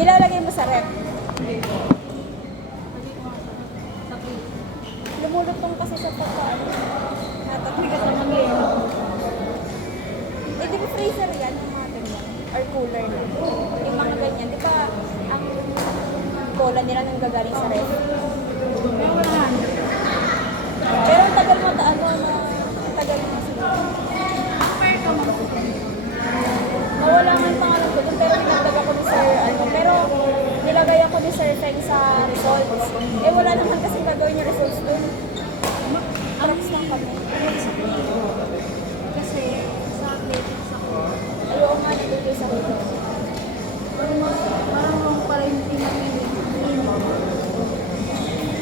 Nilalagay mo sa rep. Lumulutong kasi sa pagkaan. Natatigas na mag-ielo. Eh, di ba freezer yan? Yung mga ganyan? Or cooler na? Yung mga ganyan. Di ba ang cola nila nang gagaling sa rep? Pero ang tagal mo, ang tagal mo siguro. Nawala nga yung pangalan ko doon, pero pinagdag ako ni Sir, pero nilagay ako ni Sir Feng sa results. Eh, wala naman kasi gagawin yung results doon. Tracks lang kami. Kasi sa athletics ako. Ayaw nga nilagay sa results. Parang para yung pinamili.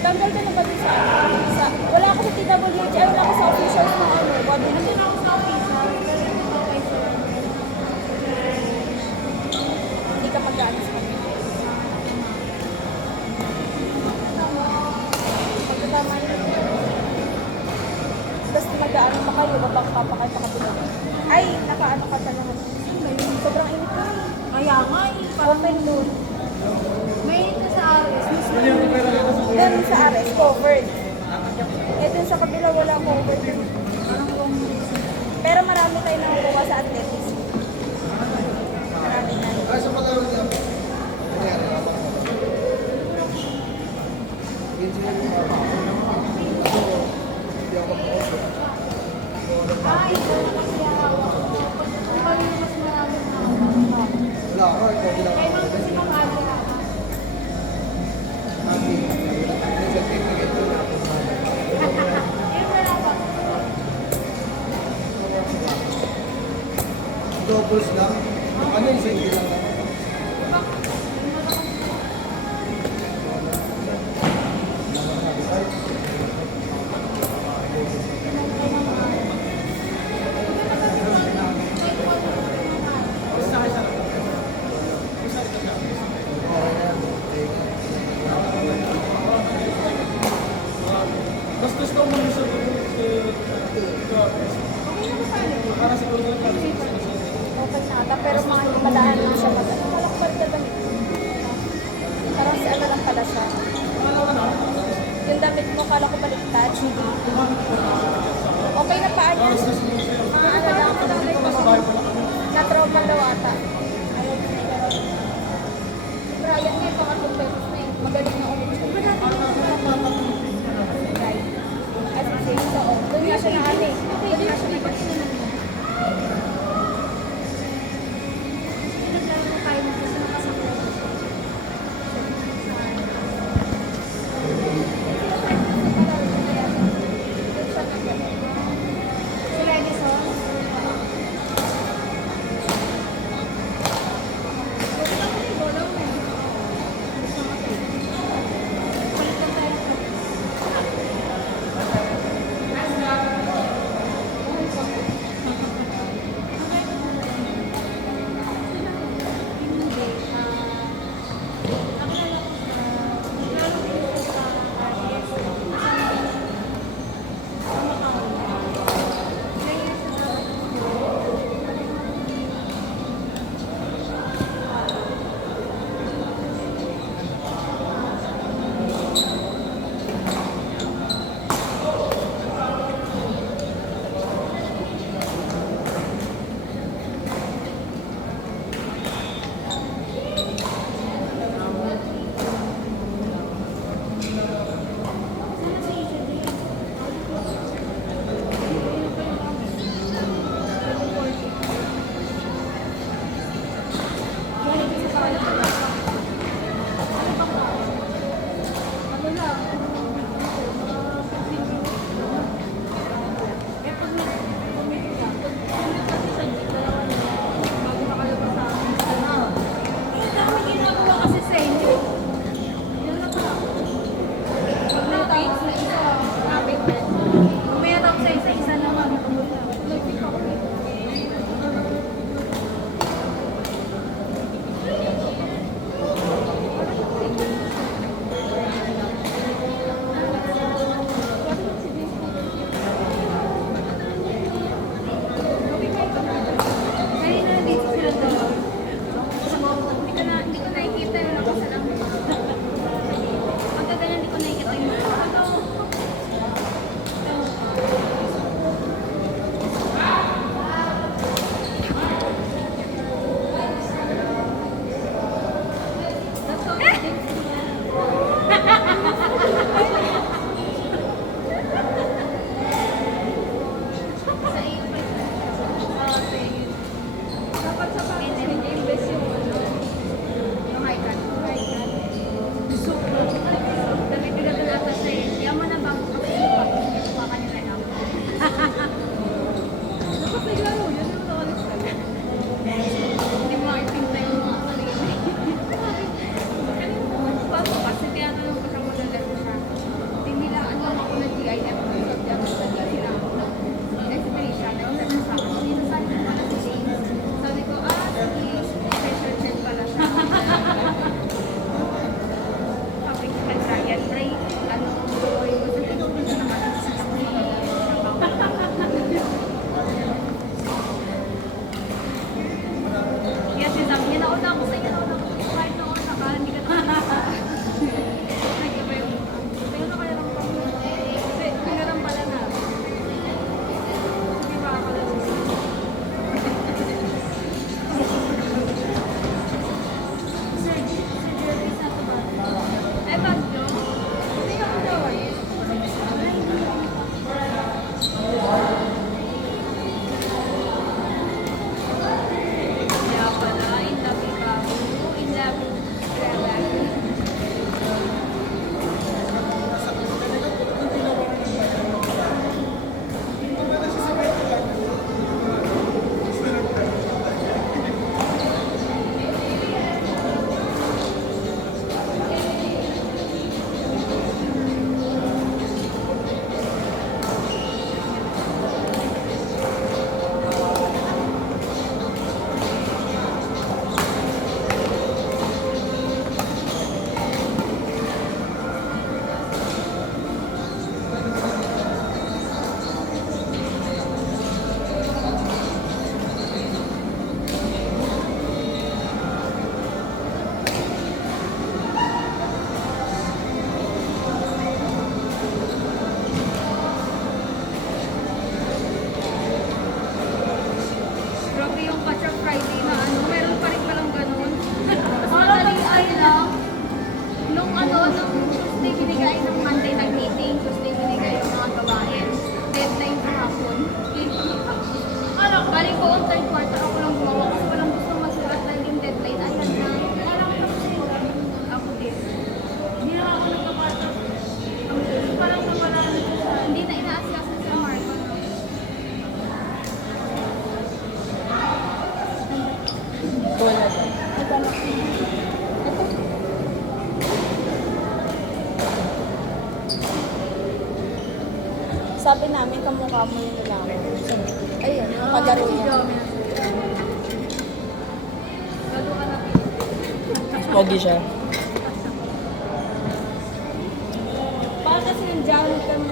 Tanggal ka na ba doon sa wala ako sa TWH, ay wala ako sa officials na body. Nandun ako sa official, pero hindi pa kayo sa Hindi ka mag-ano sa kanya. Pagkatama yun. Tapos mag-ano pa kayo, babangka pa kayo sa kabila. Ay, naka-ano ka talaga. Sobrang init ko. kaya nga eh. Open doon. May ito sa Ares. Doon sa Ares, covered. Eh, doon sa kabila wala covered. Pero marami tayo nakukuha sa athletics. Marami na. Ay, ito na kasi hawak ko. Kung kami mas maraming hawak. Kaya naman kasi makakala. Ayun na lang ba? Doubles lang. Ano yung single lang? Bastos ka muna sa para sa tulong ka. Okay na ata, pero mga madaan lang siya mag-ano. Malakbal ka damit. Parang si ano lang pala siya. Yung damit mo, kala ko baliktad. Okay na paa niya. Mga ano lang, na-trauma daw ata. Brian nga, pangatlong beses na yun. Magaling na ulit siya. Right. At so, doon nga siya na ano eh. Doon nga siya na Sila Edison. Sabi namin, kamukha mo yung lalaki. Ayun, yung kalaro Si niya. Jomi. Bago ka na. Pogi siya. Para kasi yung Johnny ka mo.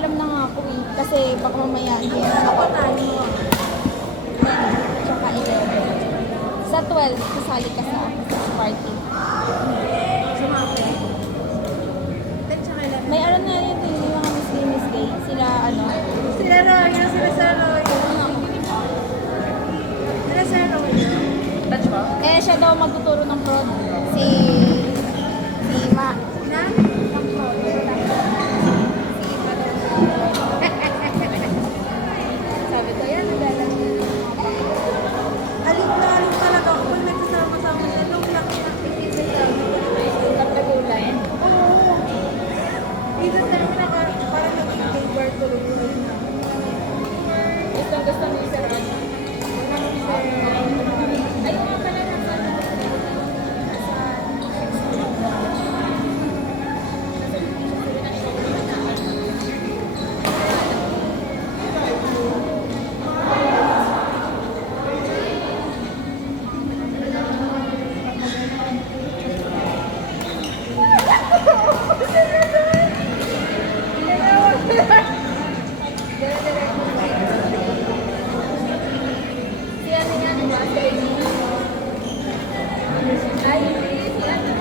magpapaalam na nga ako eh. Kasi baka mamaya hindi na ako tayo. 10, tsaka 11. Sa 12, kasali ka sa party. Sumapit. 10 tsaka 11. May ano na yun, yung mga Miss Day. Sila ano. Sila Roya, sila sa Roya. Sila sa Roya. Touch ba? Eh, siya daw magtuturo ng prod. Si Ma. Na? Ng prod. Sabi ko, yan, nagalang niya. Alin na alin talaga ako pag nagsasama-sama sa nung laki ng tikitin namin. Kapagulay. Oo. Dito sa amin parang naging labor tuloy-tuloy na. Gusto ni Sir ano. Ayun nga pala nasa si ano yan, ba? Si Amy. Ay, si ano.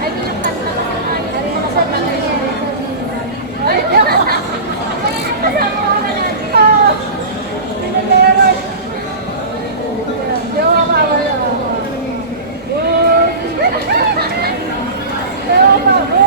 Ay, pinagkanta ko sa kanya. Ay, mga pagkakanya. Ay, kasama ko na natin. Oh! Pinag-leron! Di ako makawala ako. Di ako makawala.